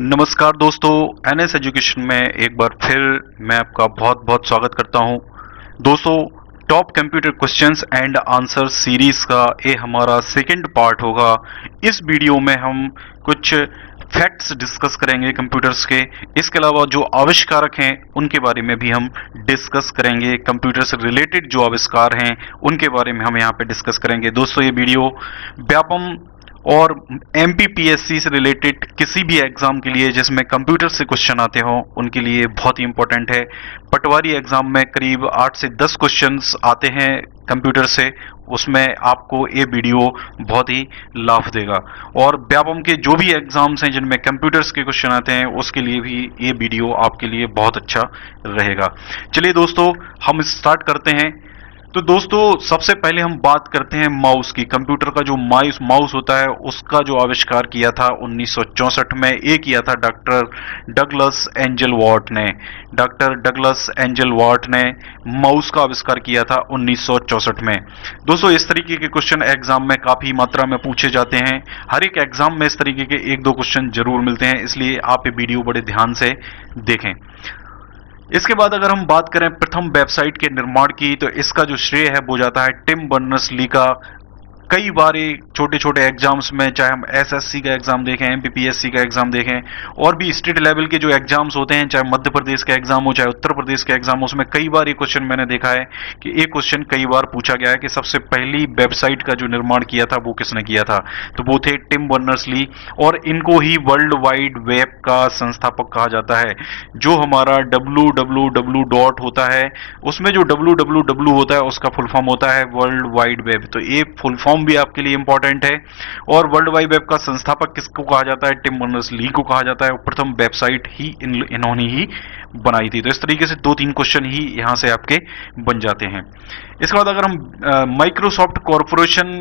नमस्कार दोस्तों, NS education में एक बार फिर मैं आपका बहुत बहुत स्वागत करता हूं। दोस्तों, top computer questions and answer series का ये हमारा सेकंड पार्ट होगा। इस वीडियो में हम कुछ फैक्ट्स डिस्कस करेंगे कंप्यूटर्स के। इसके अलावा जो आविष्कारक हैं उनके बारे में भी हम डिस्कस करेंगे। कंप्यूटर से रिलेटेड जो आविष्कार हैं उनके बारे में हम यहाँ पे डिस्कस करेंगे। दोस्तों, ये वीडियो व्यापम और एमपीपीएससी से रिलेटेड किसी भी एग्जाम के लिए जिसमें कंप्यूटर से क्वेश्चन आते हो उनके लिए बहुत ही इंपॉर्टेंट है। पटवारी एग्जाम में करीब 8 से 10 क्वेश्चंस आते हैं कंप्यूटर से, उसमें आपको ये वीडियो बहुत ही लाभ देगा। और व्यापम के जो भी एग्जाम्स हैं जिनमें कंप्यूटर्स के क्वेश्चन आते हैं उसके लिए भी ये वीडियो आपके लिए बहुत अच्छा रहेगा। चलिए दोस्तों, हम स्टार्ट करते हैं। तो दोस्तों, सबसे पहले हम बात करते हैं माउस की। कंप्यूटर का जो माउस होता है उसका जो आविष्कार किया था 1964 में, ये किया था डॉक्टर डगलस एंजल वाट ने। डॉक्टर डगलस एंजल वाट ने माउस का आविष्कार किया था 1964 में। दोस्तों, इस तरीके के क्वेश्चन एग्जाम में काफी मात्रा में पूछे जाते हैं। हर एक एग्जाम में इस तरीके के एक दो क्वेश्चन जरूर मिलते हैं, इसलिए आप ये वीडियो बड़े ध्यान से देखें। इसके बाद अगर हम बात करें प्रथम वेबसाइट के निर्माण की, तो इसका जो श्रेय है वो जाता है टिम बर्नर्स ली का। कई बार छोटे छोटे एग्जाम्स में, चाहे हम एसएससी का एग्जाम देखें, एमपीपीएससी का एग्जाम देखें, और भी स्टेट लेवल के जो एग्जाम्स होते हैं, चाहे मध्य प्रदेश का एग्जाम हो चाहे उत्तर प्रदेश का एग्जाम हो, उसमें कई बार ये क्वेश्चन मैंने देखा है कि एक क्वेश्चन कई बार पूछा गया है कि सबसे पहली वेबसाइट का जो निर्माण किया था वो किसने किया था। तो वो थे टिम बर्नर्स ली, और इनको ही वर्ल्ड वाइड वेब का संस्थापक कहा जाता है। जो हमारा www डॉट होता है, उसमें जो www होता है उसका फुल फॉर्म होता है वर्ल्ड वाइड वेब। तो ये फुल फॉर्म भी आपके लिए इंपॉर्टेंट है। और वर्ल्ड वाइड वेब का संस्थापक किसको कहा जाता है? टिम बर्नर्स ली को कहा जाता है। प्रथम वेबसाइट ही इन्होंने ही बनाई थी। तो इस तरीके से दो तीन क्वेश्चन ही यहां से आपके बन जाते हैं। इसके बाद अगर हम माइक्रोसॉफ्ट कॉरपोरेशन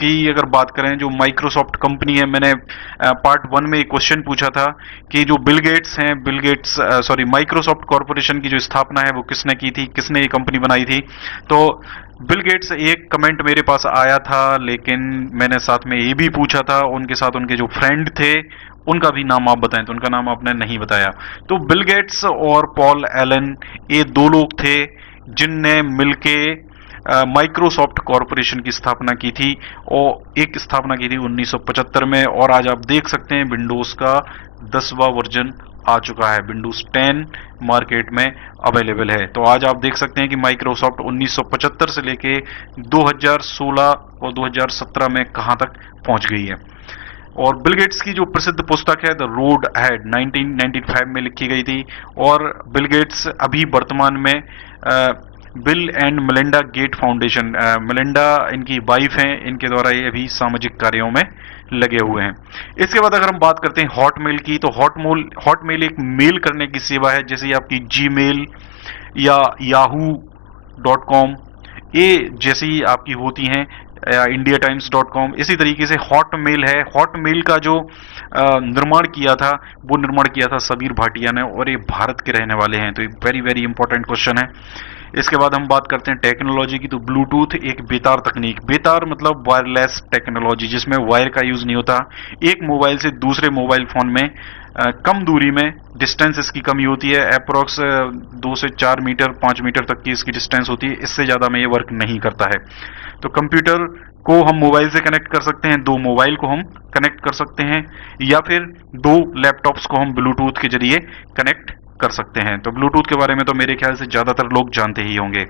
की अगर बात करें, जो माइक्रोसॉफ्ट कंपनी है, मैंने पार्ट 1 में एक क्वेश्चन पूछा था कि जो बिल गेट्स हैं, Bill Gates sorry Microsoft corporation की जो स्थापना है वो किसने की थी, किसने ये कंपनी बनाई थी। तो बिल गेट्स, एक कमेंट मेरे पास आया था, लेकिन मैंने साथ में ये भी पूछा था उनके साथ उनके जो फ्रेंड थे उनका भी नाम आप बताएं, तो उनका नाम आपने नहीं बताया। तो बिल गेट्स और पॉल एलन, ये दो लोग थे जिनने मिलके माइक्रोसॉफ्ट कॉरपोरेशन की स्थापना की थी, और एक स्थापना की थी 1975 में। और आज आप देख सकते हैं विंडोज का 10वां वर्जन आ चुका है। विंडोज 10 मार्केट में अवेलेबल है। तो आज आप देख सकते हैं कि माइक्रोसॉफ्ट 1975 से लेके 2016 और 2017 में कहां तक पहुंच गई है। और बिल गेट्स की जो प्रसिद्ध पुस्तक है द रोड अहेड 1995 में लिखी गई थी। और बिल गेट्स अभी वर्तमान में Bill and Melinda Gate foundation, Melinda इनकी वाइफ हैं, इनके द्वारा ये अभी सामाजिक कार्यों में लगे हुए हैं। इसके बाद अगर हम बात करते हैं हॉटमेल की, तो हॉटमेल एक मेल करने की सेवा है, जैसे आपकी जीमेल या याहू डॉट कॉम, ये जैसी आपकी होती हैं, या इंडिया टाइम्स डॉट कॉम, इसी तरीके से हॉटमेल है। हॉटमेल का जो निर्माण किया था वो निर्माण किया था सबीर भाटिया ने, और ये भारत के रहने वाले हैं। तो ये वेरी वेरी इंपॉर्टेंट क्वेश्चन है। इसके बाद हम बात करते हैं टेक्नोलॉजी की, तो ब्लूटूथ एक बेतार तकनीक, बेतार मतलब वायरलेस टेक्नोलॉजी, जिसमें वायर का यूज नहीं होता। एक मोबाइल से दूसरे मोबाइल फोन में कम दूरी में, डिस्टेंस इसकी कमी होती है, अप्रोक्स 2 से 4 मीटर 5 मीटर तक की इसकी डिस्टेंस होती है, इससे ज्यादा में ये वर्क नहीं करता है। तो कंप्यूटर को हम मोबाइल से कनेक्ट कर सकते हैं, दो मोबाइल को हम कनेक्ट कर सकते हैं, या फिर दो लैपटॉप्स को हम ब्लूटूथ के जरिए कनेक्ट कर सकते हैं। तो ब्लूटूथ के बारे में तो मेरे ख्याल से ज्यादातर लोग जानते ही होंगे।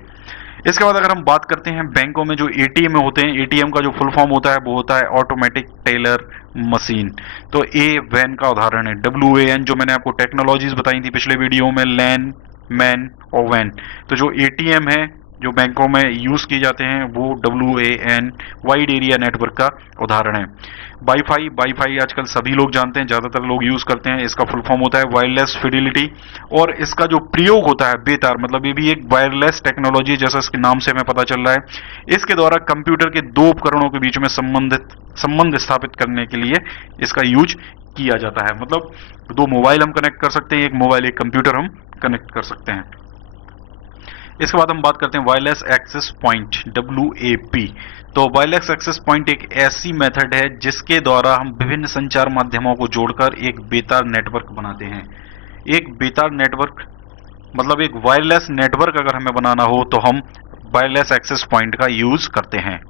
इसके बाद अगर हम बात करते हैं बैंकों में जो एटीएम होते हैं, एटीएम का जो फुल फॉर्म होता है वो होता है ऑटोमेटिक टेलर मशीन। तो ए वैन का उदाहरण है, WAN, जो मैंने आपको टेक्नोलॉजीज बताई थी पिछले वीडियो में, लैन, मैन और वैन। तो जो एटीएम है जो बैंकों में यूज किए जाते हैं वो WAN, वाइड एरिया नेटवर्क का उदाहरण है। वाईफाई, वाईफाई आजकल सभी लोग जानते हैं, ज्यादातर लोग यूज करते हैं। इसका फुल फॉर्म होता है वायरलेस फिडिलिटी। और इसका जो प्रयोग होता है बेतार, मतलब ये भी एक वायरलेस टेक्नोलॉजी, जैसा इसके नाम से हमें पता चल रहा है। इसके द्वारा कंप्यूटर के दो उपकरणों के बीच में संबंध स्थापित करने के लिए इसका यूज किया जाता है। मतलब दो मोबाइल हम कनेक्ट कर सकते हैं, एक मोबाइल एक कंप्यूटर हम कनेक्ट कर सकते हैं। इसके बाद हम बात करते हैं वायरलेस एक्सेस पॉइंट, WAP। तो वायरलेस एक्सेस पॉइंट एक ऐसी मेथड है जिसके द्वारा हम विभिन्न संचार माध्यमों को जोड़कर एक बेतार नेटवर्क बनाते हैं। एक बेतार नेटवर्क मतलब एक वायरलेस नेटवर्क अगर हमें बनाना हो तो हम वायरलेस एक्सेस पॉइंट का यूज करते हैं।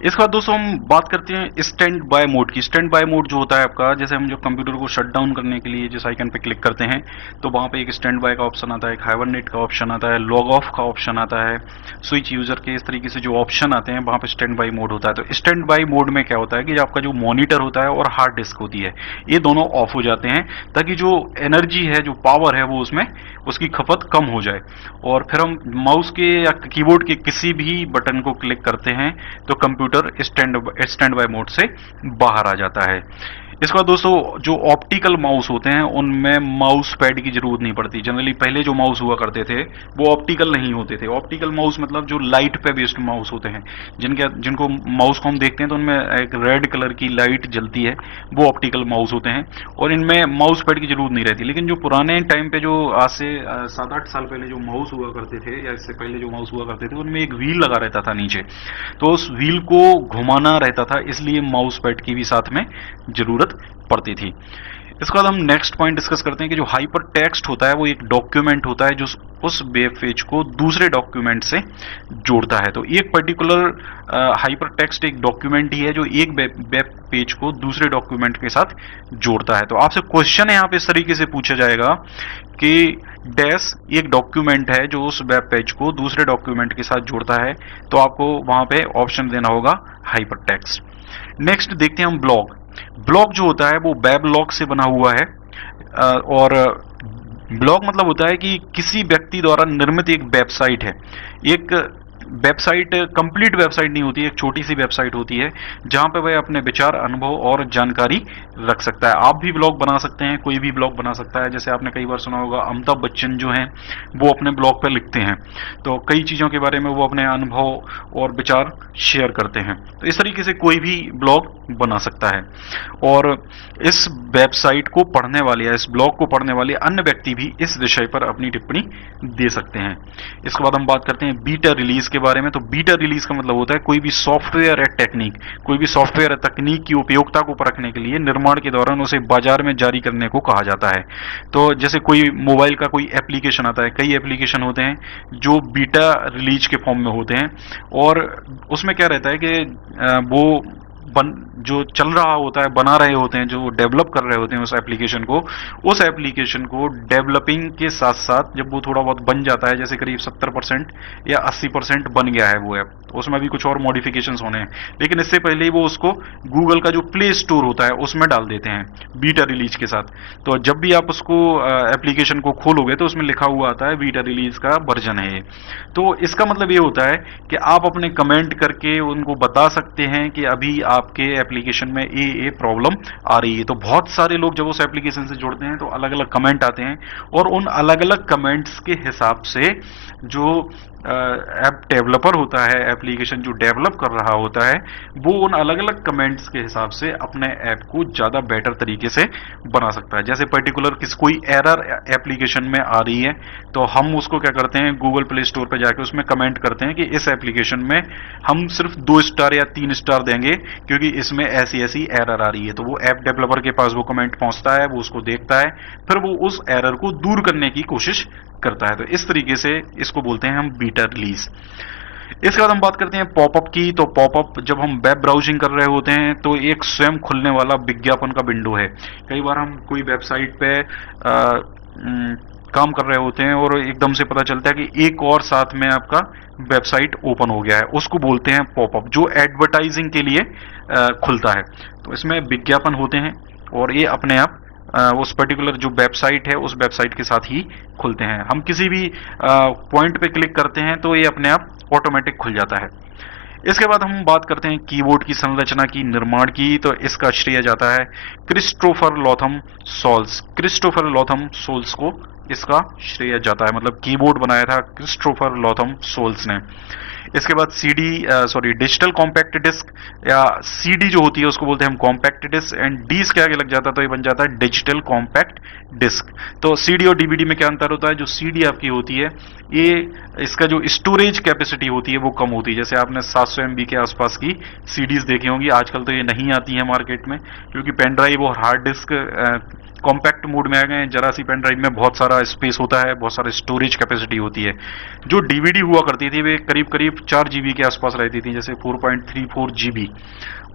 इसके बाद दोस्तों हम बात करते हैं स्टैंड बाय मोड की। स्टैंड बाय मोड जो होता है आपका, जैसे हम जो कंप्यूटर को शट डाउन करने के लिए जिस आइकन पे क्लिक करते हैं तो वहां पे एक स्टैंड बाय का ऑप्शन आता है, एक हाइबरनेट का ऑप्शन आता है, लॉग ऑफ का ऑप्शन आता है, स्विच यूजर के, इस तरीके से जो ऑप्शन आते हैं वहां पे स्टैंड बाय मोड होता है। तो स्टैंड बाय मोड में क्या होता है कि आपका जो मॉनिटर होता है और हार्ड डिस्क होती है ये दोनों ऑफ हो जाते हैं ताकि जो एनर्जी है, जो पावर है, वो उसमें उसकी खपत कम हो जाए। और फिर हम माउस के या कीबोर्ड के किसी भी बटन को क्लिक करते हैं तो कंप्यूटर स्टैंड बाय मोड से बाहर आ जाता है। इसके बाद दोस्तों जो ऑप्टिकल माउस होते हैं उनमें माउस पैड की जरूरत नहीं पड़ती। जनरली पहले जो माउस हुआ करते थे वो ऑप्टिकल नहीं होते थे। ऑप्टिकल माउस मतलब जो लाइट पे बेस्ड माउस होते हैं, जिनको माउस को हम देखते हैं तो उनमें एक रेड कलर की लाइट जलती है, वो ऑप्टिकल माउस होते हैं और इनमें माउस पैड की जरूरत नहीं रहती। लेकिन जो पुराने टाइम पे जो आज से 7-8 साल पहले जो माउस हुआ करते थे या इससे पहले जो माउस हुआ करते थे उनमें एक व्हील लगा रहता था नीचे, तो उस व्हील को घुमाना रहता था, इसलिए माउस पैड की भी साथ में जरूरत पड़ती थी। इसके बाद हम नेक्स्ट पॉइंट डिस्कस करते हैं कि जो हाइपर टेक्स्ट होता है वो एक डॉक्यूमेंट होता है जो उस वेब पेज को दूसरे डॉक्यूमेंट से जोड़ता है। तो एक पर्टिकुलर हाइपर टेक्स्ट एक डॉक्यूमेंट ही है जो एक वेब पेज को दूसरे डॉक्यूमेंट के साथ जोड़ता है। तो आपसे क्वेश्चन यहाँ पे इस तरीके से पूछा जाएगा कि डैश एक डॉक्यूमेंट है जो उस वेब पेज को दूसरे डॉक्यूमेंट के साथ जोड़ता है, तो आपको वहां पे ऑप्शन देना होगा हाइपर टेक्स्ट। नेक्स्ट देखते हैं हम ब्लॉग। ब्लॉग जो होता है वो वेब लॉग से बना हुआ है और ब्लॉग मतलब होता है कि किसी व्यक्ति द्वारा निर्मित एक वेबसाइट है। एक वेबसाइट कंप्लीट वेबसाइट नहीं होती, एक छोटी सी वेबसाइट होती है जहां पे वह अपने विचार, अनुभव और जानकारी रख सकता है। आप भी ब्लॉग बना सकते हैं, कोई भी ब्लॉग बना सकता है। जैसे आपने कई बार सुना होगा अमिताभ बच्चन जो हैं वो अपने ब्लॉग पे लिखते हैं, तो कई चीज़ों के बारे में वो अपने अनुभव और विचार शेयर करते हैं। तो इस तरीके से कोई भी ब्लॉग बना सकता है और इस वेबसाइट को पढ़ने वाले या इस ब्लॉग को पढ़ने वाले अन्य व्यक्ति भी इस विषय पर अपनी टिप्पणी दे सकते हैं। इसके बाद हम बात करते हैं बीटा रिलीज के बारे में। तो बीटा रिलीज का मतलब होता है कोई भी सॉफ्टवेयर या टेक्निक, कोई भी सॉफ्टवेयर या तकनीक की उपयोगिता को परखने के लिए निर्माण के दौरान उसे बाजार में जारी करने को कहा जाता है। तो जैसे कोई मोबाइल का कोई एप्लीकेशन आता है, कई एप्लीकेशन होते हैं जो बीटा रिलीज के फॉर्म में होते हैं और उसमें क्या रहता है कि वो जो चल रहा होता है, बना रहे होते हैं, जो डेवलप कर रहे होते हैं उस एप्लीकेशन को डेवलपिंग के साथ साथ जब वो थोड़ा बहुत बन जाता है, जैसे करीब 70% या 80% बन गया है वो ऐप, तो उसमें भी कुछ और मॉडिफिकेशंस होने हैं, लेकिन इससे पहले ही वो उसको गूगल का जो प्ले स्टोर होता है उसमें डाल देते हैं बीटा रिलीज के साथ। तो जब भी आप उसको एप्लीकेशन को खोलोगे तो उसमें लिखा हुआ आता है बीटा रिलीज का वर्जन है ये। तो इसका मतलब ये होता है कि आप अपने कमेंट करके उनको बता सकते हैं कि अभी आपके एप्लीकेशन में ये प्रॉब्लम आ रही है। तो बहुत सारे लोग जब उस एप्लीकेशन से जुड़ते हैं तो अलग अलग कमेंट आते हैं और उन अलग अलग कमेंट्स के हिसाब से जो ऐप डेवलपर होता है, एप्लीकेशन जो डेवलप कर रहा होता है, वो उन अलग अलग कमेंट्स के हिसाब से अपने ऐप को ज़्यादा बेटर तरीके से बना सकता है। जैसे पर्टिकुलर कोई एरर एप्लीकेशन में आ रही है तो हम उसको क्या करते हैं, गूगल प्ले स्टोर पर जाके उसमें कमेंट करते हैं कि इस एप्लीकेशन में हम सिर्फ 2 स्टार या 3 स्टार देंगे क्योंकि इसमें ऐसी ऐसी एरर आ रही है। तो वो ऐप डेवलपर के पास वो कमेंट पहुंचता है, वो उसको देखता है, फिर वो उस एरर को दूर करने की कोशिश करता है। तो इस तरीके से इसको बोलते हैं हम बीटा रिलीज। इसके बाद हम बात करते हैं पॉपअप की। तो पॉपअप जब हम वेब ब्राउजिंग कर रहे होते हैं तो एक स्वयं खुलने वाला विज्ञापन का विंडो है। कई बार हम कोई वेबसाइट पे काम कर रहे होते हैं और एकदम से पता चलता है कि एक और साथ में आपका वेबसाइट ओपन हो गया है, उसको बोलते हैं पॉपअप, जो एडवर्टाइजिंग के लिए खुलता है। तो इसमें विज्ञापन होते हैं और ये अपने आप उस पर्टिकुलर जो वेबसाइट है उस वेबसाइट के साथ ही खुलते हैं। हम किसी भी पॉइंट पे क्लिक करते हैं तो ये अपने आप ऑटोमेटिक खुल जाता है। इसके बाद हम बात करते हैं कीबोर्ड की संरचना की, निर्माण की। तो इसका श्रेय जाता है क्रिस्टोफर लॉथम सोल्स। क्रिस्टोफर लॉथम सोल्स को इसका श्रेय जाता है, मतलब कीबोर्ड बनाया था क्रिस्टोफर लॉथम सोल्स ने। इसके बाद डिजिटल कॉम्पैक्ट डिस्क या सीडी जो होती है उसको बोलते हैं हम कॉम्पैक्ट डिस्क, एंड डी से आगे लग जाता है तो ये बन जाता है डिजिटल कॉम्पैक्ट डिस्क। तो सीडी और डीवीडी में क्या अंतर होता है, जो सीडी आपकी होती है ये इसका जो स्टोरेज कैपेसिटी होती है वो कम होती है। जैसे आपने 700 MB के आसपास की सीडीज देखी होंगी, आजकल तो ये नहीं आती है मार्केट में, क्योंकि पेन ड्राइव और हार्ड डिस्क कॉम्पैक्ट मोड में आ गए हैं। जरा सी पेन ड्राइव में बहुत सारा स्पेस होता है, बहुत सारा स्टोरेज कैपेसिटी होती है। जो डीवीडी हुआ करती थी वे करीब करीब 4 GB के आसपास रहती थी, जैसे 4.34 GB,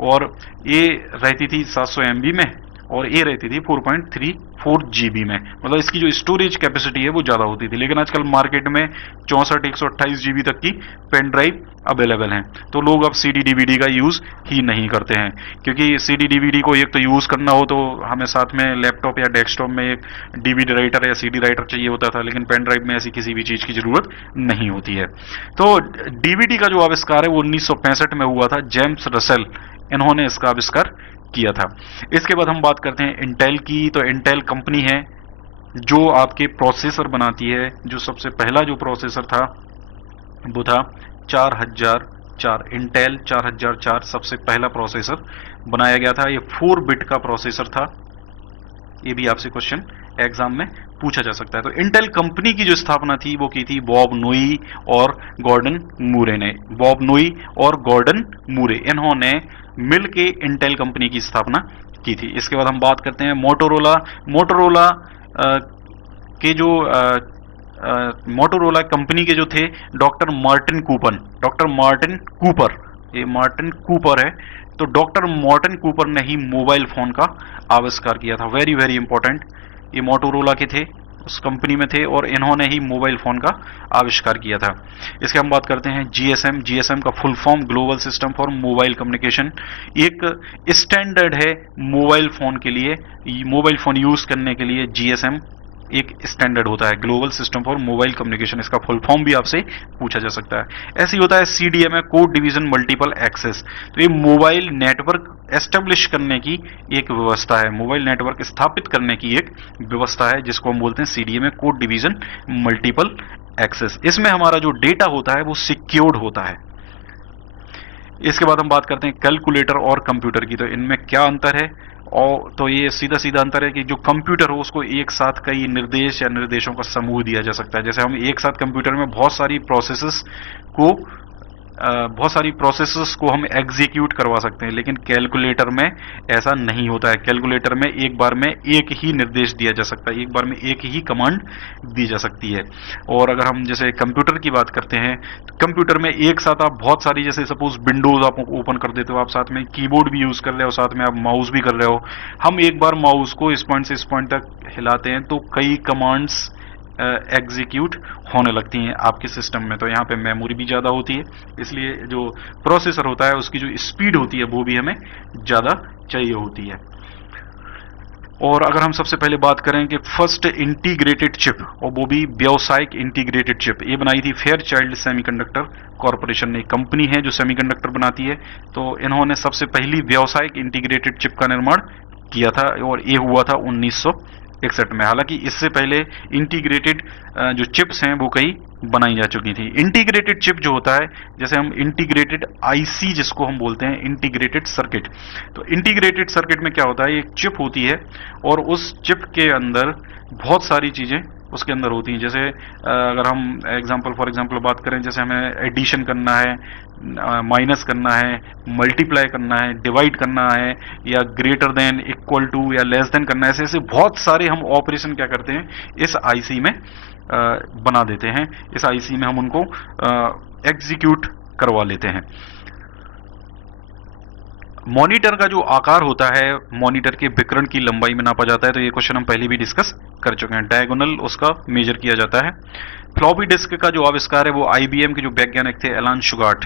और ये रहती थी 700 MB में, और ये रहती थी 4.34 GB में। मतलब इसकी जो स्टोरेज कैपेसिटी है वो ज़्यादा होती थी। लेकिन आजकल मार्केट में 64 128 GB तक की पेन ड्राइव अवेलेबल हैं, तो लोग अब CD DVD का यूज़ ही नहीं करते हैं, क्योंकि CD DVD को एक तो यूज़ करना हो तो हमें साथ में लैपटॉप या डेस्कटॉप में एक DVD राइटर या CD राइटर चाहिए होता था, लेकिन पेन ड्राइव में ऐसी किसी भी चीज़ की ज़रूरत नहीं होती है। तो DVD का जो आविष्कार है वो 1965 में हुआ था, जेम्स रसेल इन्होंने इसका आविष्कार किया था। इसके बाद हम बात करते हैं इंटेल की। तो इंटेल कंपनी है जो आपके प्रोसेसर बनाती है। जो सबसे पहला जो प्रोसेसर था वो था 4004, इंटेल 4004 सबसे पहला प्रोसेसर बनाया गया था। ये 4 बिट का प्रोसेसर था। ये भी आपसे क्वेश्चन एग्जाम में पूछा जा सकता है। तो इंटेल कंपनी की जो स्थापना थी वो की थी बॉब नोई और गॉर्डन मूरे ने। बॉब नोई और गॉर्डन मूरे इन्होंने मिल के इंटेल कंपनी की स्थापना की थी। इसके बाद हम बात करते हैं मोटोरोला। मोटोरोला के जो मोटोरोला कंपनी के जो थे doctor Martin Cooper, doctor Martin Cooper, ये मार्टिन कूपर है। तो डॉक्टर मार्टिन कूपर ने ही मोबाइल फोन का आविष्कार किया था। वेरी वेरी इंपॉर्टेंट, ये मोटोरोला के थे, उस कंपनी में थे, और इन्होंने ही मोबाइल फोन का आविष्कार किया था। इसके हम बात करते हैं जीएसएम। जीएसएम का full form global system for mobile communication, एक स्टैंडर्ड है मोबाइल फोन के लिए। मोबाइल फोन यूज करने के लिए जीएसएम एक स्टैंडर्ड होता है, global system for mobile communication. इसका फुल फॉर्म भी आपसे पूछा जा सकता है। ऐसे ही होता है सीडीएम है, कोड डिवीजन मल्टीपल एक्सेस। तो ये मोबाइल नेटवर्क एस्टेब्लिश करने की एक व्यवस्था है, मोबाइल नेटवर्क स्थापित करने की एक व्यवस्था है, जिसको हम बोलते हैं सीडीएम है, कोड डिवीजन मल्टीपल एक्सेस। इसमें हमारा जो डेटा होता है वो सिक्योर्ड होता है। इसके बाद हम बात करते हैं कैलकुलेटर और कंप्यूटर की। तो इनमें क्या अंतर है? और तो ये सीधा सीधा अंतर है कि जो कंप्यूटर हो उसको एक साथ कई निर्देश या निर्देशों का समूह दिया जा सकता है। जैसे हम एक साथ कंप्यूटर में बहुत सारी प्रोसेसेस को हम एग्जीक्यूट करवा सकते हैं, लेकिन कैलकुलेटर में ऐसा नहीं होता है। कैलकुलेटर में एक बार में एक ही निर्देश दिया जा सकता है, एक बार में एक ही कमांड दी जा सकती है। और अगर हम जैसे कंप्यूटर की बात करते हैं, तो कंप्यूटर में एक साथ आप बहुत सारी, जैसे सपोज विंडोज आप ओपन कर देते हो, आप साथ में कीबोर्ड भी यूज कर रहे हो, साथ में आप माउस भी कर रहे हो। हम एक बार माउस को इस पॉइंट से इस पॉइंट तक हिलाते हैं तो कई कमांड्स एग्जीक्यूट होने लगती हैं आपके सिस्टम में। तो यहाँ पे मेमोरी भी ज़्यादा होती है, इसलिए जो प्रोसेसर होता है उसकी जो स्पीड होती है वो भी हमें ज़्यादा चाहिए होती है। और अगर हम सबसे पहले बात करें कि फर्स्ट इंटीग्रेटेड चिप, और वो भी व्यावसायिक इंटीग्रेटेड चिप, ये बनाई थी फेयरचाइल्ड सेमीकंडक्टर कॉरपोरेशन ने, कंपनी है जो सेमीकंडक्टर बनाती है। तो इन्होंने सबसे पहली व्यावसायिक इंटीग्रेटेड चिप का निर्माण किया था, और ये हुआ था 1961 में। हालांकि इससे पहले इंटीग्रेटेड जो चिप्स हैं वो कई बनाई जा चुकी थी। इंटीग्रेटेड चिप जो होता है, जैसे हम इंटीग्रेटेड आईसी जिसको हम बोलते हैं, इंटीग्रेटेड सर्किट। तो इंटीग्रेटेड सर्किट में क्या होता है, एक चिप होती है और उस चिप के अंदर बहुत सारी चीजें उसके अंदर होती हैं। जैसे अगर हम फॉर एग्जांपल बात करें, जैसे हमें एडिशन करना है, माइनस करना है, मल्टीप्लाई करना है, डिवाइड करना है, या ग्रेटर देन, इक्वल टू या लेस देन करना है, ऐसे ऐसे बहुत सारे हम ऑपरेशन क्या करते हैं इस आईसी में बना देते हैं। इस आईसी में हम उनको एग्जीक्यूट करवा लेते हैं। मॉनिटर का जो आकार होता है, मॉनिटर के विकिरण की लंबाई में नापा जाता है। तो ये क्वेश्चन हम पहले भी डिस्कस कर चुके हैं। डायगोनल उसका मेजर किया जाता है। फ्लॉपी डिस्क का जो आविष्कार है वो आईबीएम के जो वैज्ञानिक थे एलन शुगार्ट।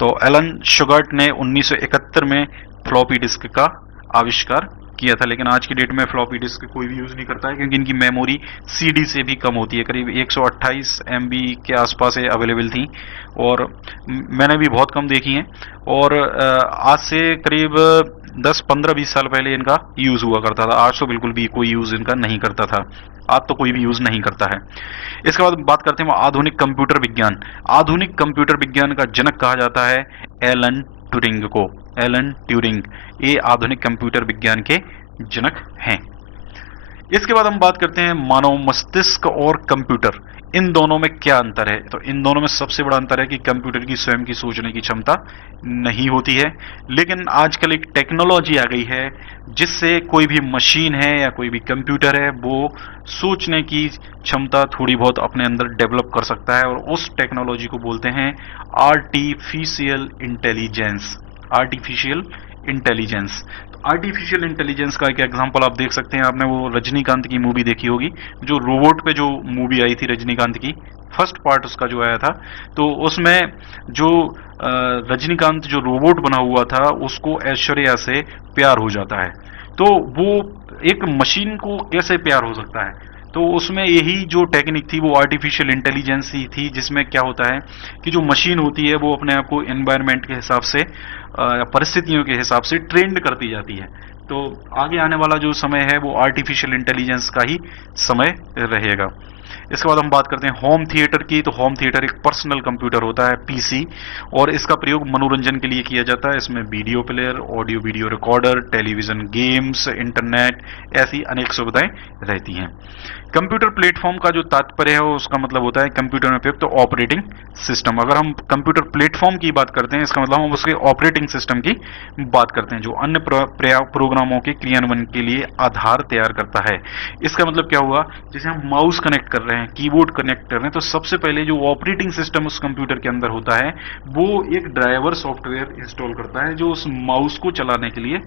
तो एलन शुगार्ट ने 1971 में फ्लॉपी डिस्क का आविष्कार किया था, लेकिन आज की डेट में फ्लॉपी डिस्क कोई भी यूज़ नहीं करता है, क्योंकि इनकी मेमोरी सीडी से भी कम होती है, करीब 128 एमबी के आसपास अवेलेबल थी, और मैंने भी बहुत कम देखी हैं। और आज से करीब 10 15 20 साल पहले इनका यूज़ हुआ करता था। आज तो बिल्कुल भी कोई यूज़ इनका नहीं करता था, आज तो कोई भी यूज़ नहीं करता है। इसके बाद बात करते हैं आधुनिक कंप्यूटर विज्ञान। आधुनिक कंप्यूटर विज्ञान का जनक कहा जाता है एलन ट्यूरिंग को। एलन ट्यूरिंग ये आधुनिक कंप्यूटर विज्ञान के जनक हैं। इसके बाद हम बात करते हैं मानव मस्तिष्क और कंप्यूटर, इन दोनों में क्या अंतर है। तो इन दोनों में सबसे बड़ा अंतर है कि कंप्यूटर की स्वयं की सोचने की क्षमता नहीं होती है, लेकिन आजकल एक टेक्नोलॉजी आ गई है जिससे कोई भी मशीन है या कोई भी कंप्यूटर है वो सोचने की क्षमता थोड़ी बहुत अपने अंदर डेवलप कर सकता है, और उस टेक्नोलॉजी को बोलते हैं artificial intelligence. Artificial intelligence. Artificial intelligence का एक एग्जांपल आप देख सकते हैं, आपने वो रजनीकांत की मूवी देखी होगी, जो रोबोट पे जो मूवी आई थी रजनीकांत की, फर्स्ट पार्ट उसका जो आया था, तो उसमें जो रजनीकांत जो रोबोट बना हुआ था उसको ऐश्वर्या से प्यार हो जाता है। तो वो एक मशीन को कैसे प्यार हो सकता है, तो उसमें यही जो टेक्निक थी वो आर्टिफिशियल इंटेलिजेंस ही थी, जिसमें क्या होता है कि जो मशीन होती है वो अपने आप को एनवायरनमेंट के हिसाब से, परिस्थितियों के हिसाब से ट्रेंड करती जाती है। तो आगे आने वाला जो समय है वो आर्टिफिशियल इंटेलिजेंस का ही समय रहेगा। इसके बाद हम बात करते हैं होम थिएटर की। तो होम थिएटर एक पर्सनल कंप्यूटर होता है, पीसी, और इसका प्रयोग मनोरंजन के लिए किया जाता है। इसमें video player, audio video recorder, television, games, internet, ऐसी अनेक सुविधाएं रहती हैं। कंप्यूटर प्लेटफॉर्म का जो तात्पर्य है उसका मतलब होता है कंप्यूटर में उपयुक्त ऑपरेटिंग सिस्टम। अगर हम कंप्यूटर प्लेटफॉर्म की बात करते हैं, इसका मतलब हम उसके ऑपरेटिंग सिस्टम की बात करते हैं, जो अन्य प्रोग्रामों के क्रियान्वयन के लिए आधार तैयार करता है। इसका मतलब क्या हुआ, जैसे हम माउस कनेक्ट कर रहे हैं, कीबोर्ड कनेक्ट कर रहे हैं, तो सबसे पहले जो ऑपरेटिंग सिस्टम उस कंप्यूटर के अंदर होता है वो एक ड्राइवर सॉफ्टवेयर इंस्टॉल करता है, जो उस माउस को चलाने के लिए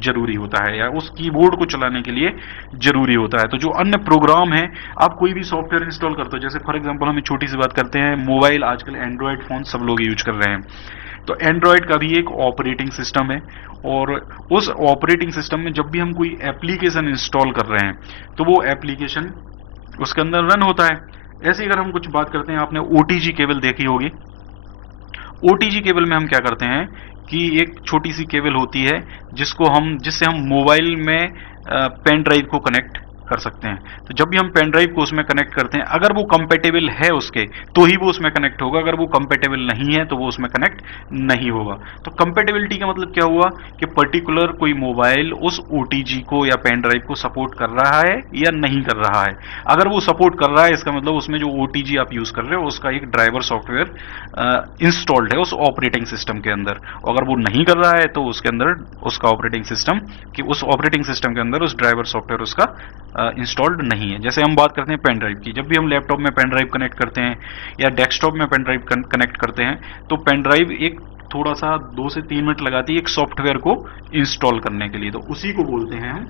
जरूरी होता है या उस कीबोर्ड को चलाने के लिए जरूरी होता है। तो जो अन्य प्रोग्राम है, आप कोई भी सॉफ्टवेयर इंस्टॉल करते हो, जैसे फॉर एग्जांपल हम छोटी सी बात करते हैं, मोबाइल आजकल एंड्रॉयड फोन सब लोग यूज कर रहे हैं, तो एंड्रॉयड का भी एक ऑपरेटिंग सिस्टम है, और उस ऑपरेटिंग सिस्टम में जब भी हम कोई एप्लीकेशन इंस्टॉल कर रहे हैं तो वो एप्लीकेशन उसके अंदर रन होता है। ऐसे अगर हम कुछ बात करते हैं, आपने ओटीजी केबल देखी होगी। ओटीजी केबल में हम क्या करते हैं कि एक छोटी सी केबल होती है जिससे हम मोबाइल में पेन ड्राइव को कनेक्ट कर सकते हैं। तो जब भी हम पेन ड्राइव को उसमें कनेक्ट करते हैं, अगर वो कंपेटेबल है उसके तो ही वो उसमें कनेक्ट होगा, अगर वो कंपेटेबल नहीं है तो वो उसमें कनेक्ट नहीं होगा। तो कंपेटेबिलिटी का मतलब क्या हुआ कि पर्टिकुलर कोई मोबाइल उस ओटीजी को या पेन ड्राइव को सपोर्ट कर रहा है या नहीं कर रहा है। अगर वो सपोर्ट कर रहा है, इसका मतलब उसमें जो ओटीजी आप यूज कर रहे हो उसका एक ड्राइवर सॉफ्टवेयर इंस्टॉल्ड है उस ऑपरेटिंग सिस्टम के अंदर। अगर वो नहीं कर रहा है तो उसके अंदर उसका ऑपरेटिंग सिस्टम उस ऑपरेटिंग सिस्टम के अंदर उस ड्राइवर सॉफ्टवेयर उसका इंस्टॉल्ड नहीं है। जैसे हम बात करते हैं पेन ड्राइव की, जब भी हम लैपटॉप में पेन ड्राइव कनेक्ट करते हैं या डेस्कटॉप में पेन ड्राइव कनेक्ट करते हैं, तो पेन ड्राइव एक थोड़ा सा 2 से 3 मिनट लगाती है एक सॉफ्टवेयर को इंस्टॉल करने के लिए। तो उसी को बोलते हैं हम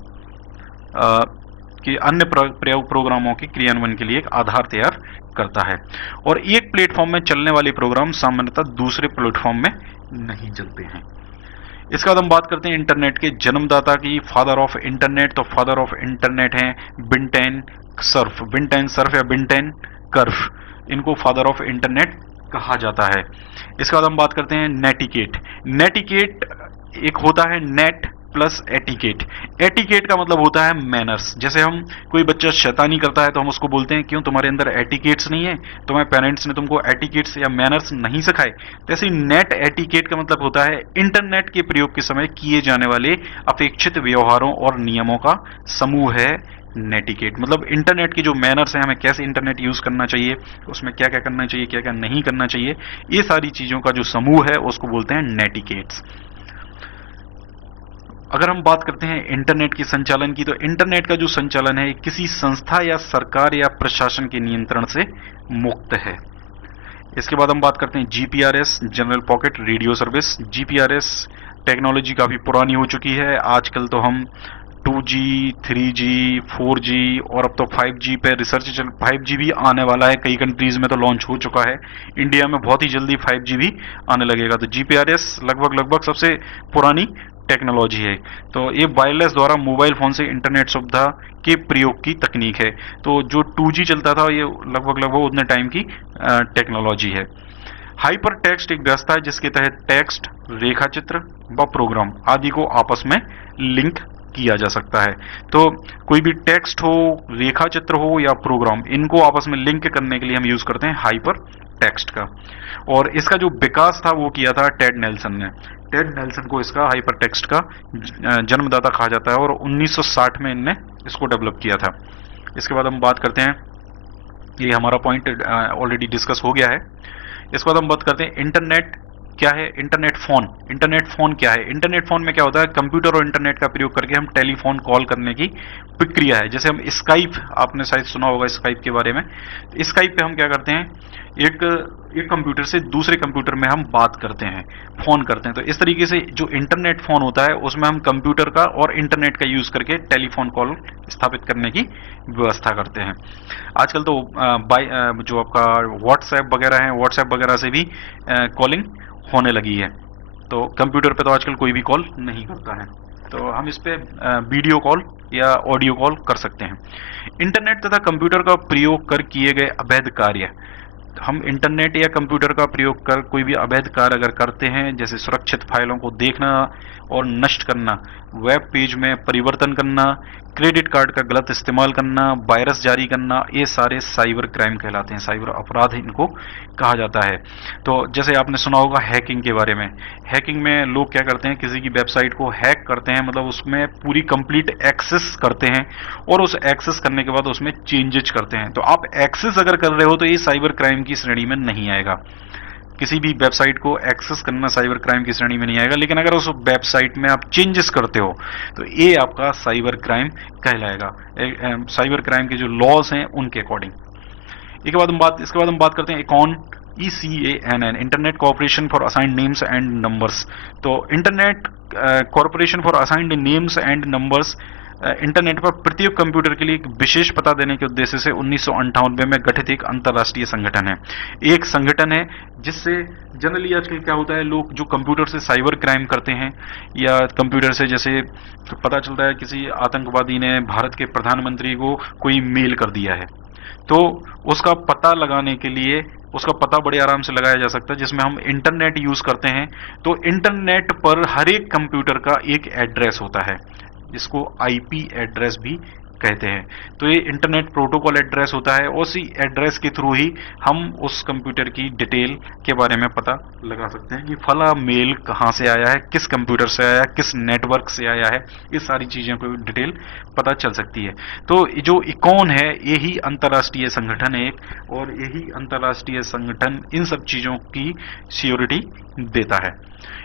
कि अन्य प्रोग्रामों के क्रियान्वयन के लिए एक आधार तैयार करता है। और एक प्लेटफॉर्म में चलने वाले प्रोग्राम सामान्यतः दूसरे प्लेटफॉर्म में नहीं चलते हैं। इसके बाद हम बात करते हैं इंटरनेट के जन्मदाता की, फादर ऑफ इंटरनेट। तो फादर ऑफ इंटरनेट हैं बिंटेन सर्फ। बिंटेन सर्फ या बिंटेन कर्फ, इनको फादर ऑफ इंटरनेट कहा जाता है। इसके बाद हम बात करते हैं नेटिकेट। नेटिकेट एक होता है नेट प्लस एटिकेट। एटिकेट का मतलब होता है मैनर्स। जैसे हम कोई बच्चा शैतानी करता है तो हम उसको बोलते हैं क्यों तुम्हारे अंदर एटिकेट्स नहीं है, तुम्हारे पेरेंट्स ने तुमको एटिकेट्स या मैनर्स नहीं सिखाए। जैसे ही नेट एटिकेट का मतलब होता है इंटरनेट के प्रयोग के समय किए जाने वाले अपेक्षित व्यवहारों और नियमों का समूह है नेटिकेट। मतलब इंटरनेट की जो मैनर्स हैं, हमें कैसे इंटरनेट यूज करना चाहिए, उसमें क्या क्या करना चाहिए, क्या क्या नहीं करना चाहिए, ये सारी चीजों का जो समूह है उसको बोलते हैं नेटिकेट्स। अगर हम बात करते हैं इंटरनेट के संचालन की, तो इंटरनेट का जो संचालन है किसी संस्था या सरकार या प्रशासन के नियंत्रण से मुक्त है। इसके बाद हम बात करते हैं GPRS, general pocket radio service. GPRS technology काफी पुरानी हो चुकी है। आजकल तो हम 2G, 3G, 4G और अब तो 5G पे रिसर्च 5G भी आने वाला है, कई कंट्रीज में तो लॉन्च हो चुका है, इंडिया में बहुत ही जल्दी 5G भी आने लगेगा। तो जीपीआरएस लगभग सबसे पुरानी टेक्नोलॉजी है। तो ये वायरलेस द्वारा मोबाइल फोन से इंटरनेट सुविधा के प्रयोग की तकनीक है। तो जो 2G चलता था ये लगभग लगभग उतने टाइम की टेक्नोलॉजी है। हाइपर टेक्स्ट एक व्यवस्था है जिसके तहत टेक्स्ट, रेखाचित्र व प्रोग्राम आदि को आपस में लिंक किया जा सकता है। तो कोई भी टेक्स्ट हो, रेखाचित्र हो या प्रोग्राम, इनको आपस में लिंक करने के लिए हम यूज करते हैं हाइपर टेक्स्ट का। और इसका जो विकास था वो किया था टेड नेल्सन ने। टेड नेल्सन को इसका हाइपर टेक्स्ट का जन्मदाता कहा जाता है और 1960 में इनने इसको डेवलप किया था। इसके बाद हम बात करते हैं, ये हमारा पॉइंट ऑलरेडी डिस्कस हो गया है। इसके बाद हम बात करते हैं इंटरनेट क्या है। इंटरनेट फोन, इंटरनेट फोन क्या है। इंटरनेट फोन में क्या होता है, कंप्यूटर और इंटरनेट का प्रयोग करके हम टेलीफोन कॉल करने की प्रक्रिया है। जैसे हम स्काइप, आपने शायद सुना होगा स्काइप के बारे में। स्काइप पे हम क्या करते हैं, एक एक कंप्यूटर से दूसरे कंप्यूटर में हम बात करते हैं, फोन करते हैं। तो इस तरीके से जो इंटरनेट फोन होता है उसमें हम कंप्यूटर का और इंटरनेट का यूज करके टेलीफोन कॉल स्थापित करने की व्यवस्था करते हैं। आजकल तो जो आपका व्हाट्सएप वगैरह है, व्हाट्सएप वगैरह से भी कॉलिंग होने लगी है। तो कंप्यूटर पे तो आजकल कोई भी कॉल नहीं करता है, तो हम इस पे वीडियो कॉल या ऑडियो कॉल कर सकते हैं। इंटरनेट तथा कंप्यूटर का प्रयोग कर किए गए अवैध कार्य, हम इंटरनेट या कंप्यूटर का प्रयोग कर कोई भी अवैध कार्य अगर करते हैं, जैसे सुरक्षित फाइलों को देखना और नष्ट करना, वेब पेज में परिवर्तन करना, क्रेडिट कार्ड का गलत इस्तेमाल करना, वायरस जारी करना, ये सारे साइबर क्राइम कहलाते हैं, साइबर अपराध इनको कहा जाता है। तो जैसे आपने सुना होगा हैकिंग के बारे में। हैकिंग में लोग क्या करते हैं, किसी की वेबसाइट को हैक करते हैं, मतलब उसमें पूरी कंप्लीट एक्सेस करते हैं और उस एक्सेस करने के बाद उसमें चेंजेस करते हैं। तो आप एक्सेस अगर कर रहे हो तो ये साइबर क्राइम की श्रेणी में नहीं आएगा। किसी भी वेबसाइट को एक्सेस करना साइबर क्राइम की श्रेणी में नहीं आएगा, लेकिन अगर उस वेबसाइट में आप चेंजेस करते हो तो ये आपका साइबर क्राइम कहलाएगा, साइबर क्राइम के जो लॉज हैं उनके अकॉर्डिंग। इसके बाद हम बात करते हैं icon, ECANN, internet corporation for assigned names and numbers. तो internet corporation for assigned names and numbers internet पर प्रत्येक कंप्यूटर के लिए एक विशेष पता देने के उद्देश्य से 1998 में गठित एक अंतरराष्ट्रीय संगठन है। एक संगठन है जिससे जनरली आजकल क्या होता है, लोग जो कंप्यूटर से साइबर क्राइम करते हैं या कंप्यूटर से, जैसे पता चलता है किसी आतंकवादी ने भारत के प्रधानमंत्री को कोई मेल कर दिया है, तो उसका पता लगाने के लिए उसका पता बड़े आराम से लगाया जा सकता है, जिसमें हम इंटरनेट यूज करते हैं। तो इंटरनेट पर हर एक कंप्यूटर का एक एड्रेस होता है, जिसको IP एड्रेस भी कहते हैं। तो ये इंटरनेट प्रोटोकॉल एड्रेस होता है, उसी एड्रेस के थ्रू ही हम उस कंप्यूटर की डिटेल के बारे में पता लगा सकते हैं कि फला मेल कहाँ से आया है, किस कंप्यूटर से आया है, किस नेटवर्क से आया है, ये सारी चीज़ों को डिटेल पता चल सकती है। तो जो इकॉन है यही अंतर्राष्ट्रीय संगठन है एक, और यही अंतर्राष्ट्रीय संगठन इन सब चीज़ों की सिक्योरिटी देता है।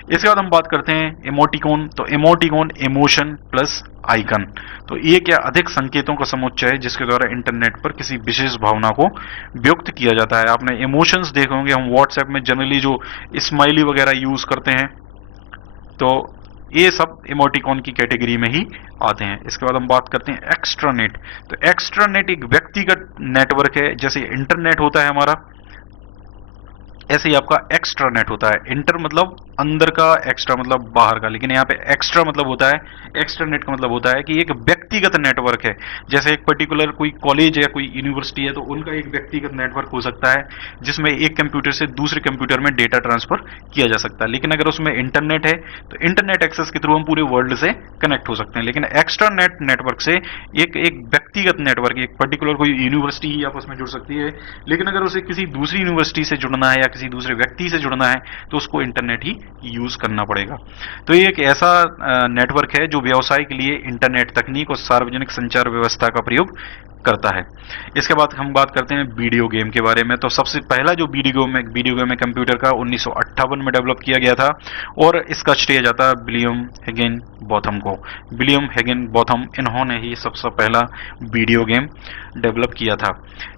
इसके बाद हम बात करते हैं इमोटिकॉन। तो इमोटिकॉन इमोशन प्लस आइकन, तो ये क्या अधिक संकेतों का समुच्चय है जिसके द्वारा इंटरनेट पर किसी विशेष भावना को व्यक्त किया जाता है। आपने इमोशंस देखे होंगे, हम व्हाट्सएप में जनरली जो स्माइली वगैरह यूज करते हैं, तो ये सब इमोटिकॉन की कैटेगरी में ही आते हैं। इसके बाद हम बात करते हैं एक्स्ट्रानेट। तो एक्स्ट्रानेट एक व्यक्तिगत नेटवर्क है, जैसे इंटरनेट होता है हमारा, ऐसे ही आपका एक्स्ट्रा नेट होता है। इंटर मतलब अंदर का, एक्स्ट्रा मतलब बाहर का, लेकिन यहाँ पे एक्स्ट्रा मतलब होता है, एक्स्ट्रा नेट का मतलब होता है कि एक व्यक्तिगत नेटवर्क है। जैसे एक पर्टिकुलर कोई कॉलेज या कोई यूनिवर्सिटी है तो उनका एक व्यक्तिगत नेटवर्क हो सकता है जिसमें एक कंप्यूटर से दूसरे कंप्यूटर में डेटा ट्रांसफर किया जा सकता है। लेकिन अगर उसमें इंटरनेट है तो इंटरनेट एक्सेस के थ्रू हम पूरे वर्ल्ड से कनेक्ट हो सकते हैं। लेकिन एक्स्ट्रा नेट नेटवर्क से एक व्यक्तिगत नेटवर्क, एक पर्टिकुलर कोई यूनिवर्सिटी ही आपस में जुड़ सकती है, लेकिन अगर उसे किसी दूसरी यूनिवर्सिटी से जुड़ना है या किसी दूसरे व्यक्ति से जुड़ना है तो उसको इंटरनेट ही यूज करना पड़ेगा। तो ये एक ऐसा नेटवर्क है जो व्यवसाय के लिए इंटरनेट तकनीक और सार्वजनिक संचार व्यवस्था का प्रयोग करता है। इसके बाद हम बात करते हैं वीडियो गेम के बारे में। तो सबसे पहला जो वीडियो गेम है कंप्यूटर का 1958 में डेवलप किया गया था और इसका श्रेय जाता है विलियम हिगिन बॉथम को। विलियम हिगिन बॉथम, इन्होंने ही सबसे पहला वीडियो गेम डेवलप किया था।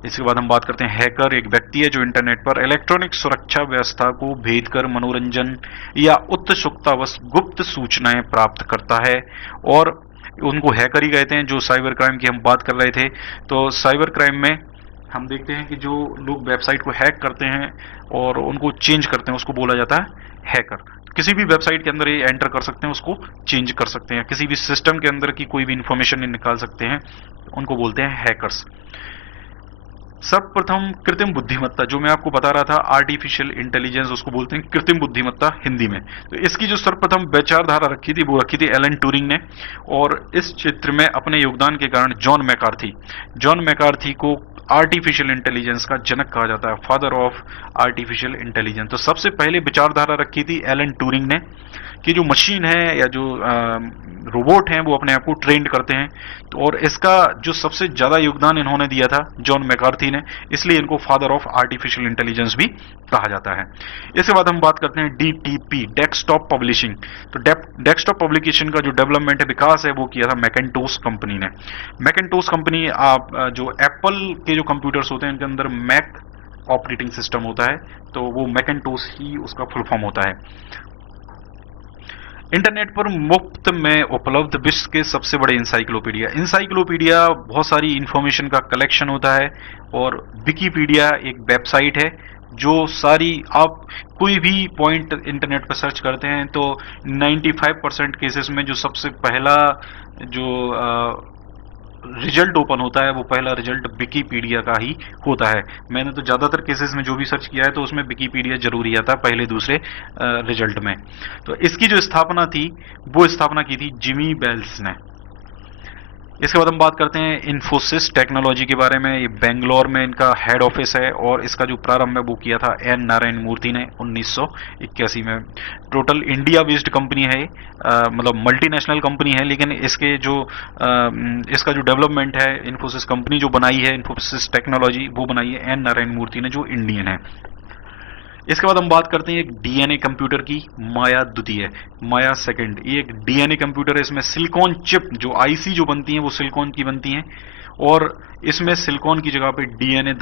इसके बाद हम बात करते हैं हैकर। एक व्यक्ति है जो इंटरनेट पर इलेक्ट्रॉनिक सुरक्षा व्यवस्था को भेद कर मनोरंजन या उत्सुकतावश गुप्त सूचनाएं प्राप्त करता है, और उनको हैकर ही कहते हैं। जो साइबर क्राइम की हम बात कर रहे थे, तो साइबर क्राइम में हम देखते हैं कि जो लोग वेबसाइट को हैक करते हैं और उनको चेंज करते हैं उसको बोला जाता है हैकर। किसी भी वेबसाइट के अंदर ये एंटर कर सकते हैं, उसको चेंज कर सकते हैं, किसी भी सिस्टम के अंदर की कोई भी इंफॉर्मेशन निकाल सकते हैं, उनको बोलते हैं हैकर्स। सर्वप्रथम कृत्रिम बुद्धिमत्ता, जो मैं आपको बता रहा था, आर्टिफिशियल इंटेलिजेंस, उसको बोलते हैं कृत्रिम बुद्धिमत्ता हिंदी में। तो इसकी जो सर्वप्रथम विचारधारा रखी थी वो रखी थी एलन ट्यूरिंग ने, और इस क्षेत्र में अपने योगदान के कारण जॉन मैकार्थी को आर्टिफिशियल इंटेलिजेंस का जनक कहा जाता है, फादर ऑफ आर्टिफिशियल इंटेलिजेंस। तो सबसे पहले विचारधारा रखी थी एलन ट्यूरिंग ने कि जो मशीन है या जो रोबोट हैं वो अपने आप को ट्रेंड करते हैं, तो और इसका जो सबसे ज्यादा योगदान इन्होंने दिया था जॉन मैकार्थी ने, इसलिए इनको फादर ऑफ आर्टिफिशियल इंटेलिजेंस भी कहा जाता है। इसके बाद हम बात करते हैं डीटीपी, डेस्कटॉप पब्लिशिंग। तो डेस्कटॉप पब्लिकेशन का जो डेवलपमेंट है, विकास है, वो किया था मैकेंटोश कंपनी ने। मैकेंटोश कंपनी, आप जो एप्पल के जो कंप्यूटर्स होते हैं उनके अंदर मैक ऑपरेटिंग सिस्टम होता है, तो वो मैकेंटोश ही उसका फुल फॉर्म होता है। इंटरनेट पर मुफ्त में उपलब्ध विश्व के सबसे बड़े इंसाइक्लोपीडिया बहुत सारी इंफॉर्मेशन का कलेक्शन होता है, और विकिपीडिया एक वेबसाइट है जो सारी, आप कोई भी पॉइंट इंटरनेट पर सर्च करते हैं तो 95% केसेस में जो सबसे पहला जो रिजल्ट ओपन होता है, वो पहला रिजल्ट विकिपीडिया का ही होता है। मैंने तो ज़्यादातर केसेस में जो भी सर्च किया है तो उसमें विकिपीडिया जरूर ही आता है पहले दूसरे रिजल्ट में। तो इसकी जो स्थापना थी, वो स्थापना की थी जिमी बेल्स ने। इसके बाद हम बात करते हैं इन्फोसिस टेक्नोलॉजी के बारे में। ये बेंगलोर में इनका हेड ऑफिस है, और इसका जो प्रारंभ है वो किया था एन नारायण मूर्ति ने 1981 में। टोटल इंडिया बेस्ड कंपनी है, मतलब मल्टीनेशनल कंपनी है, लेकिन इसके जो इसका जो डेवलपमेंट है, इन्फोसिस कंपनी जो बनाई है, इन्फोसिस टेक्नोलॉजी, वो बनाई है एन नारायण मूर्ति ने, जो इंडियन है। इसके बाद हम बात करते हैं एक डीएनए कंप्यूटर की, माया सेकंड। ये एक डीएनए कंप्यूटर है, इसमें सिलिकॉन चिप, जो आईसी जो बनती है वो सिलिकॉन की बनती हैं, और इसमें सिलिकॉन की जगह पे डीएनए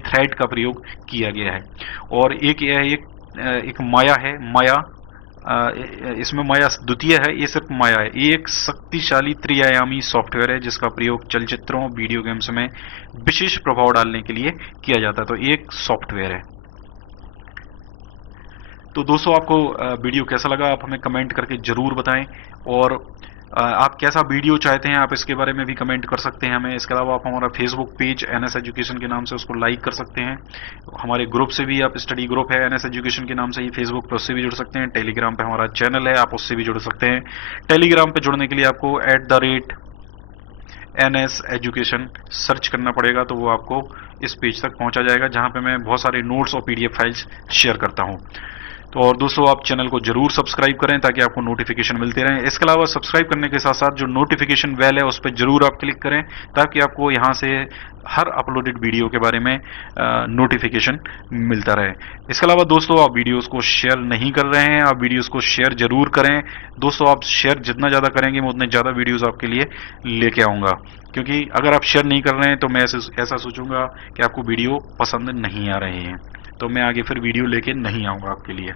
थ्रेड का प्रयोग किया गया है। और एक माया है, इसमें माया द्वितीय है, ये सिर्फ माया है। ये एक शक्तिशाली त्रिआयामी सॉफ्टवेयर है जिसका प्रयोग चलचित्रों, वीडियो गेम्स में विशेष प्रभाव डालने के लिए किया जाता है। तो एक सॉफ्टवेयर है। तो दोस्तों, आपको वीडियो कैसा लगा आप हमें कमेंट करके जरूर बताएं, और आप कैसा वीडियो चाहते हैं आप इसके बारे में भी कमेंट कर सकते हैं हमें। इसके अलावा आप हमारा फेसबुक पेज एनएस एजुकेशन के नाम से उसको लाइक कर सकते हैं। हमारे ग्रुप से भी, आप स्टडी ग्रुप है एनएस एजुकेशन के नाम से ही फेसबुक पर, उससे भी जुड़ सकते हैं। टेलीग्राम पे हमारा चैनल है, आप उससे भी जुड़ सकते हैं। टेलीग्राम पे जुड़ने के लिए आपको @NS एजुकेशन सर्च करना पड़ेगा, तो वो आपको इस पेज तक पहुंचा जाएगा, जहां पे मैं बहुत सारे नोट्स और PDF फाइल्स शेयर करता हूं। तो और दोस्तों, आप चैनल को जरूर सब्सक्राइब करें ताकि आपको नोटिफिकेशन मिलते रहें। इसके अलावा सब्सक्राइब करने के साथ साथ जो नोटिफिकेशन बेल है उस पर जरूर आप क्लिक करें, ताकि आपको यहां से हर अपलोडेड वीडियो के बारे में नोटिफिकेशन मिलता रहे। इसके अलावा दोस्तों, आप वीडियोस को शेयर नहीं कर रहे हैं, आप वीडियोस को शेयर जरूर करें। दोस्तों, आप शेयर जितना ज़्यादा करेंगे मैं उतने ज़्यादा वीडियोस आपके लिए लेके आऊँगा, क्योंकि अगर आप शेयर नहीं कर रहे हैं तो मैं ऐसा सोचूंगा कि आपको वीडियो पसंद नहीं आ रहे हैं, तो मैं आगे फिर वीडियो लेके नहीं आऊँगा आपके लिए।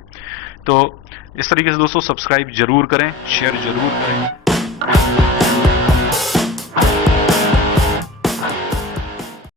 तो इस तरीके से दोस्तों, सब्सक्राइब जरूर करें, शेयर जरूर करें।